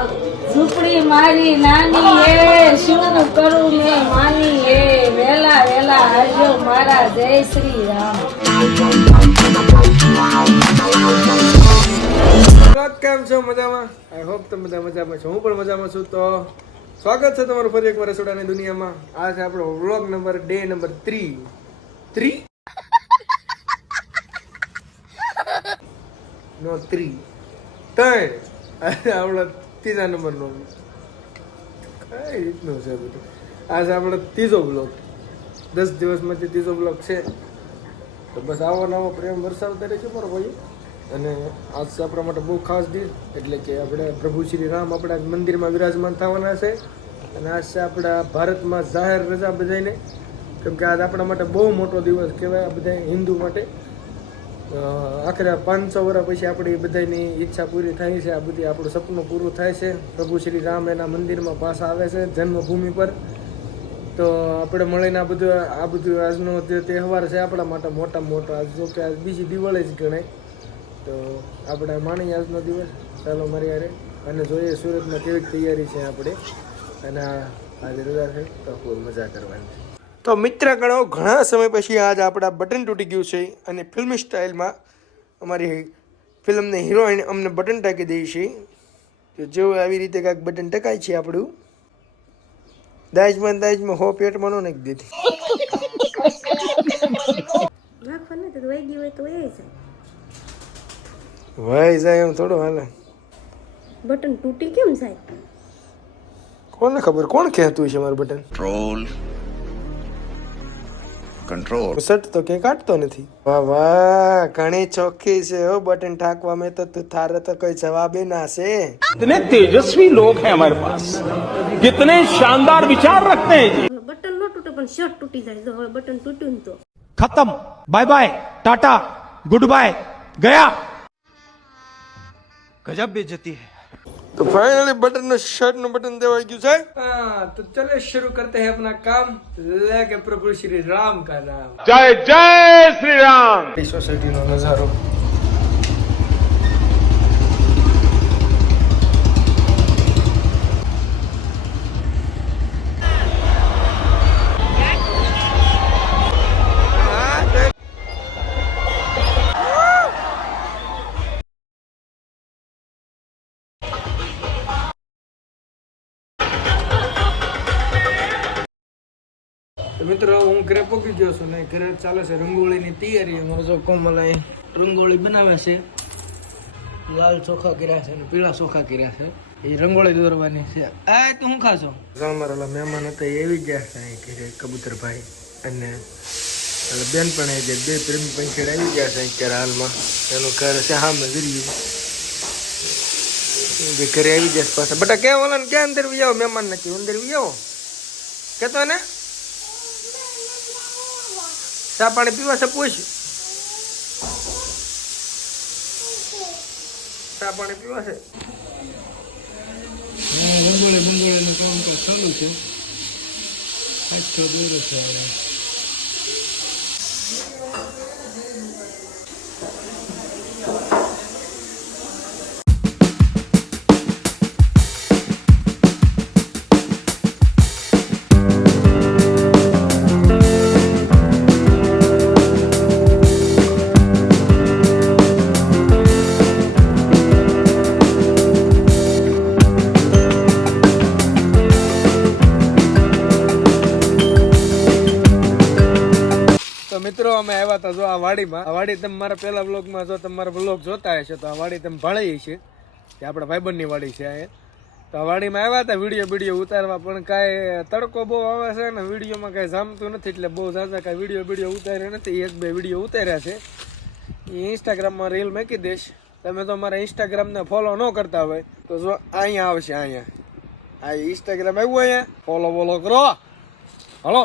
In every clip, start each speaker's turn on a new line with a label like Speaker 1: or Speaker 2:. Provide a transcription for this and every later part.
Speaker 1: ઝૂંપડી મારી નાની હે શું કરું મે માની હે વેલા વેલા આવજો મારા જય શ્રી રામ.
Speaker 2: કેમ છો? મજામાં? આઈ હોપ તમે બધા મજામાં છો. હું પણ મજામાં છું. તો સ્વાગત છે તમારું ફરી એકવાર રસોડાની દુનિયામાં. આ છે આપણો vlog number day number three three નો થ્રી ત્રણ આપણો ત્રીજા નંબરનો કઈ રીતનું છે બધું? આ છે આપણો ત્રીજો બ્લોક દસ દિવસમાંથી ત્રીજો બ્લોક છે. તો બસ આવો નવો પ્રેમ વરસાવતા રહેજો મારો ભાઈ. અને આજ છે આપણા માટે બહુ ખાસ દિવસ એટલે કે આપણે પ્રભુ શ્રી રામ આપણા મંદિરમાં વિરાજમાન થવાના છે. અને આજ છે આપણા ભારતમાં જાહેર રજા બધાને કેમ કે આજ આપણા માટે બહુ મોટો દિવસ કહેવાય બધા હિન્દુ માટે. આખરે પાંચસો વર્ષ પછી આપણી બધાની ઈચ્છા પૂરી થાય છે. આ બધી આપણું સપનું પૂરું થાય છે. પ્રભુ શ્રી રામ એના મંદિરમાં પાછા આવે છે જન્મભૂમિ પર. તો આપણે મળીને આ બધું આ બધું આજનો જે તહેવાર છે આપણા માટે મોટા મોટો આજ જો કે આજ બીજી દિવાળી જ ગણાય. તો આપણે માણીએ આજનો દિવસ. ચાલો મારી યારે અને જોઈએ સુરતમાં કેવી તૈયારી છે આપણે. અને આજે રજા છે. તો ખૂબ મજા કરવાની તો મિત્ર ગણો ઘણા સમય પછી આજ આપણા બટન તૂટી ગયું છે અને ફિલ્મી સ્ટાઇલમાં અમારી ફિલ્મની હિરોઈન અમને બટન ટાંકી દે છે. તો જેવું આવી રીતે કાંઈક બટન ટકાય છે આપણું. દાજમાં દાજમાં હો પેટમાં નો નાખી દીધી.
Speaker 3: વહી જાય
Speaker 2: ભાઈ જાય એમ થોડો હાલે.
Speaker 3: બટન તૂટી કેમ જાય?
Speaker 2: કોને ખબર? કોણ કહેતું છે મારું બટન?
Speaker 4: Control control
Speaker 2: સટ તો કે કાઢતો નથી વાહ વાહ ઘણી ચોખ્ખી છે હો બટન ઠાકવા મેં તો તું થારે તો કોઈ જવાબ ના છે
Speaker 5: कितने तेजस्वी लोग हैं हमारे पास कितने शानदार विचार रखते हैं जी
Speaker 3: હવે બટન ન તૂટે પણ શર્ટ તૂટી જાય તો હવે બટન તૂટ્યું ને તો
Speaker 5: खत्म bye bye tata good bye गया गजब बेइज्जती है
Speaker 2: तो फाइनली बटन में शर्ट में बटन देवाई गયું છે. હા તો ચલે શરૂ કરતે હે અપના કામ. લે કે પ્રભુ શ્રી રામ કા
Speaker 5: નામ. જય જય શ્રી રામ.
Speaker 2: સોસાયટી નો નજારો મિત્રો, હું ઘરે પહોંચી ગયો છું ને ઘરે ચાલે છે રંગોળીની તૈયારી. અમારો જો કોમલ રંગોળી બનાવે છે. લાલ ચોખા કર્યા છે અને પીળા ચોખા કર્યા છે. એ રંગોળી દોરવાની છે. આ તું શું ખાશો? અમારા મહેમાન હતા, એ આવી ગયા છે અહીં ઘરે, કબૂતરભાઈ અને એટલે બેન પણ જે બે પ્રેમ પંખેડ આવી ગયા છે અત્યારે હાલમાં. એનું ઘર છે હા મેં જે ઘરે આવી ગયા પાછા. બટા ક્યાં ઓલા ક્યાં અંદર આવો? મહેમાન નથી અંદર વી આવો. કેતો ને ચા પાણી પીવા છે, પૂછ. ચા પાણી પીવા છે. રંગોળી નું કામ તો ચાલુ છે. આખો દોરો છે મિત્રો, અમે આવ્યા હતા જો આ વાડીમાં. આ વાડી તમે મારા પહેલા બ્લોગમાં જો તમારા બ્લોગ જોતા હશે, તો આ વાડી તમે ભાળી છે. કે આપણા ભાઈબંધની વાડી છે આ તો આ વાડીમાં આવ્યા હતા વીડિયો વીડિયો ઉતારવા, પણ કાંઈ તડકો બહુ આવે છે ને વિડીયોમાં કાંઈ જામતું નથી, એટલે બહુ ઝાઝા કાંઈ વીડિયો વીડિયો ઉતાર્યા નથી. એક બે વીડિયો ઉતાર્યા છે. એ ઇન્સ્ટાગ્રામમાં રીલ મૂકી દઈશ. તમે તો મારા ઇન્સ્ટાગ્રામને ફોલો ન કરતા હોય, તો જો અહીંયા આવશે અહીંયા. આ ઇન્સ્ટાગ્રામ આવ્યું અહીંયા. ફોલો બોલો કરો. હલો.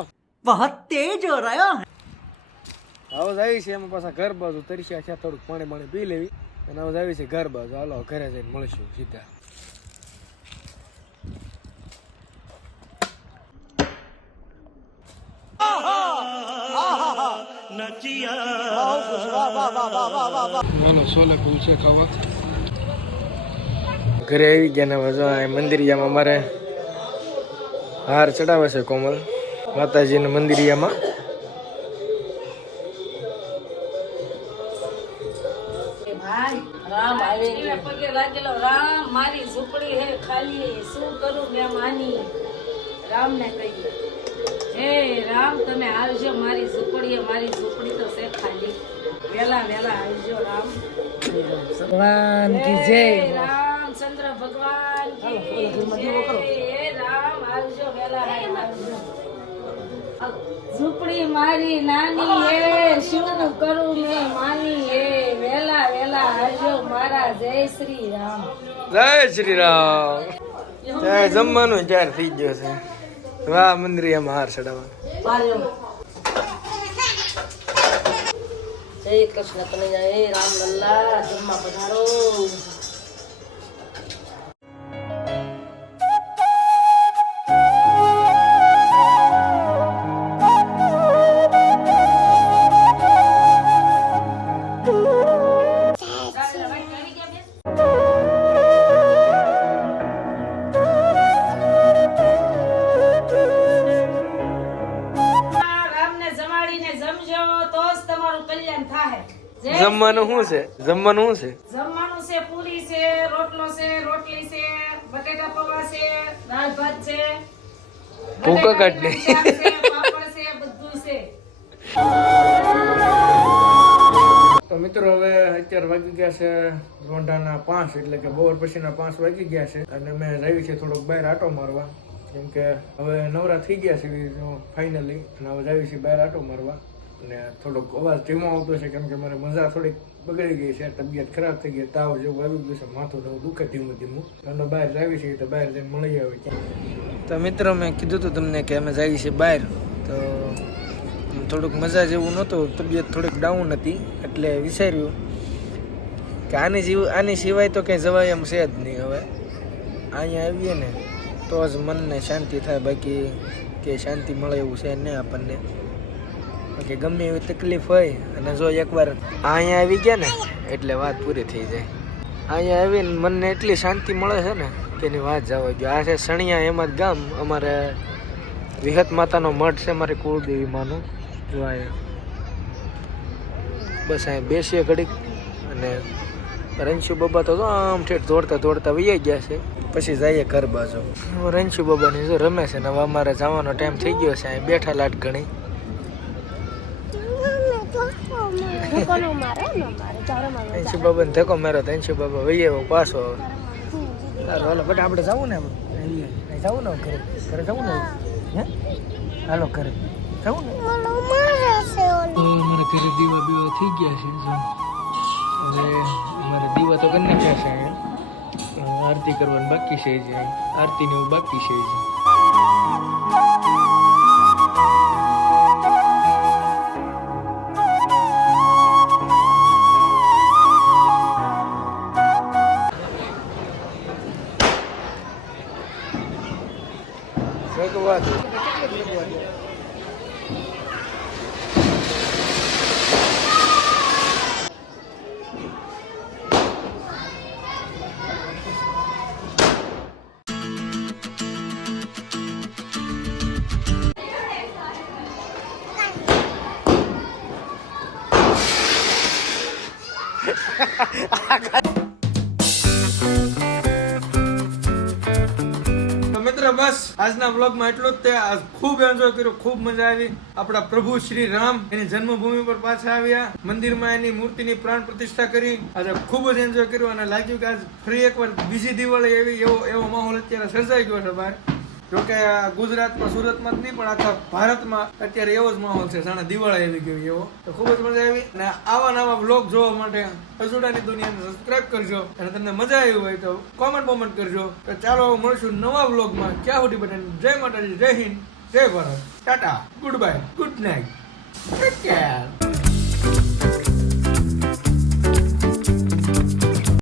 Speaker 2: હવે આવી છે એમાં પાછા ઘર બાજુ તરસ્યા છે થોડુંક પાણી પાણી પી લેવી. અને હવે આવી છે ઘર બાજુ. હાલો ઘરે જઈને મળીશું સીધા. ઘરે આવી ગયા ને હવે મંદિરિયામાં અમારે હાર ચડાવે છે કોમલ. માતાજીના મંદિરિયામાં.
Speaker 1: રામ આવે પગે લાગેલો રામ મારી ઝૂંપડી હે ખાલી શું કરું મેં માની? રામ ને કહી હે રામ તમે આવજો મારી ઝૂંપડીએ મારી ઝૂંપડી તો છે ખાલી. વેલા વેલા આવજો રામ. ભગવાન કી જય. રામચંદ્ર ભગવાન કી હે રામ આવજો વેલા આવજો. ઝૂંપડી મારી નાની હે શું કરું મેં માની હે વેલા વેલા આવજો મારા જય શ્રી રામ
Speaker 2: જય શ્રી રામ જમવાનું ચાર થઈ ગયો છે. વાહ મંદિર એમ હાર ચડાવવા
Speaker 1: જય કૃષ્ણ કનૈયા હે રામ લલ્લા જમવા પધારો. થાય.
Speaker 2: જમવાનું શું છે? જમવાનું શું છે?
Speaker 1: જમવાનું છે પૂરી છે રોટલો છે રોટલી છે બટેટા પૌવા છે દાળ ભાત છે
Speaker 2: ભૂકો કાઢને.
Speaker 1: બટેટાનું છે, પાપડ છે બધું છે.
Speaker 2: તો મિત્રો હવે અત્યારે વાગી ગયા છે રોંઢાના પાંચ એટલે કે બપોર પછીના પાંચ વાગી ગયા છે. અને મેં રહ્યું છે થોડોક બહાર આટો મારવા. કેમ કે હવે નવરા થઈ ગયા છે ફાઇનલી અને હવે જઈએ છીએ બહાર આટો મારવા. અને થોડોક અવાજ ધીમો આવતો છે, કેમ કે મારે મજા થોડીક બગડી ગઈ છે, તબિયત ખરાબ થઈ ગઈ, તાવ જેવું આવી ગયું છે, માથું ને એવું દુખે ધીમું ધીમું. અને બહાર જાવી છીએ તો બહાર જઈને મળી આવે તો મિત્રો, મેં કીધું હતું તમને કે અમે જઈએ છીએ બહાર. તો થોડુંક મજા જેવું નહોતું, તબિયત થોડીક ડાઉન હતી, એટલે વિચાર્યું કે આની જીવ, આની સિવાય તો કંઈ જવાય એમ છે જ નહીં હવે. અહીંયા આવીએ ને, તો જ મનને શાંતિ થાય, બાકી કે શાંતિ મળે એવું છે નહીં આપણને. બાકી ગમે એવી તકલીફ હોય અને જો એકવાર અહીંયા આવી ગયા ને, એટલે વાત પૂરી થઈ જાય. અહીંયા આવીને મનને એટલી શાંતિ મળે છે ને, કે એની વાત જવા ગયો આ છે સણિયા એમાં જ ગામ, અમારે વિહત માતાનો મઠ છે મારી કુળદેવી માનું. જો બસ અહીં બેસીએ ઘડીક અને રંશુ બાબા તો આમ ઠેઠ દોડતા દોડતા વૈયા ગયા છે. પછી જઈએ ઘર બાજુ. રંશુ બાબાની જો રમે છે ને, હવે અમારે જવાનો ટાઈમ થઈ ગયો છે, અહીં બેઠા લાટ ઘણી.
Speaker 3: મારે. મારે મારે
Speaker 2: રંશુ બાબાને ધક્કો માર્યો તો રંશુ બાબા વૈયા પાછો સારું હાલો બટ આપણે જવું ને જવું ને ઘરે? ઘરે જવું ને હે? હાલો ઘરે. જવું ને? મારા ઘરે દીવા બીવા થઈ ગયા છે. હવે મારે દીવા તો કરી નાખ્યા છે આરતી કરવાની બાકી છે જે આરતી ને એવું બાકી છે જે ભગવાન તો આજના બ્લોગમાં એટલું જ તે. આજ ખૂબ એન્જોય કર્યો, ખૂબ મજા આવી. આપણા પ્રભુ શ્રી રામ એની જન્મભૂમિ પર પાછા આવ્યા. મંદિરમાં એની મૂર્તિની પ્રાણ પ્રતિષ્ઠા કરી. આજે ખૂબ જ એન્જોય કર્યો અને લાગ્યું કે આજ ફરી એકવાર બીજી દિવાળી એવી એવો એવો માહોલ અત્યારે સર્જાઈ ગયો છે બહાર. જોકે ગુજરાતમાં, સુરતમાં જ નહીં, પણ આખા ભારતમાં અત્યારે એવો જ માહોલ છે. જાણે દિવાળી આવી ગયો એવો. તો ખૂબ જ મજા આવી. અને આવા નવા બ્લોગ જોવા માટે અજોડાની દુનિયાને સબસ્ક્રાઇબ કરજો. અને તમને મજા આવી હોય તો કોમેન્ટ બોમેન્ટ કરજો. તો ચાલો મળશું નવા બ્લોગમાં ક્યાં સુધી બધાને? જય માતાજી, જય હિન્દ, જય Bharat. Tata. Good bye good night take care